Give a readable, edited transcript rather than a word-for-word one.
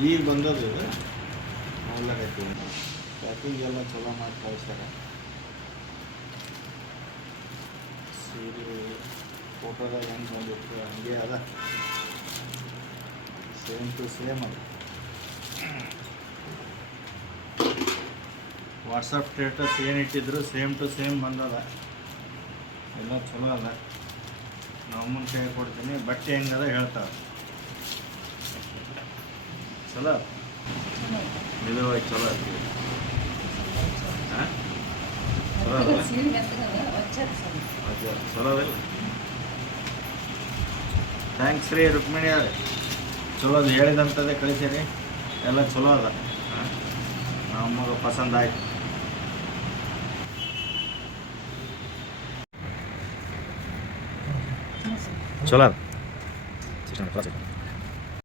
ಈಗ ಬಂದದ್ದು ಇದು ನೋಡ್ಲಾಕೈತಿ. ಪ್ಯಾಕಿಂಗ್ ಎಲ್ಲ ಚಲೋ ಮಾಡಿ ಕಳಿಸ್ತಾರೆ. ಸೀರೆ ಫೋಟೋದಾಗ ಹೆಂಗೆ ಬಂದಿತ್ತು ಹಂಗೆ ಅದ, ಸೇಮ್ ಟು ಸೇಮ್ ಅದು. ವಾಟ್ಸಪ್ ಸ್ಟೇಟಸ್ ಏನು ಇಟ್ಟಿದ್ರು ಸೇಮ್ ಟು ಸೇಮ್ ಬಂದದ. ಎಲ್ಲ ಚಲೋ ಅದ. ನಮ್ಮನ ಕೈ ಕೊಡ್ತೀನಿ, ಬಟ್ಟೆ ಹೆಂಗದ ಹೇಳ್ತಾವೆ. ಚಲೋ ಮಿದುವಾಗಿ ಚಲೋ ಆಗ್ತದೆ. ಹಾಂ ಚಲೋ ಅದಲ್ಲ, ಚಲೋ ಅದಲ್ಲ. ಥ್ಯಾಂಕ್ಸ್ ರೀ ರುಕ್ಮಿಣಿ ಅವ್ರೆ, ಚಲೋ ಅದು ಹೇಳಿದಂಥದ್ದೇ ಕಳಿಸಿರಿ, ಎಲ್ಲ ಚಲೋ ಅದ. ಹಾಂ ನಮಗೆ ಪಸಂದ್ ಆಯ್ತು. ಚಲೋ ಅದ.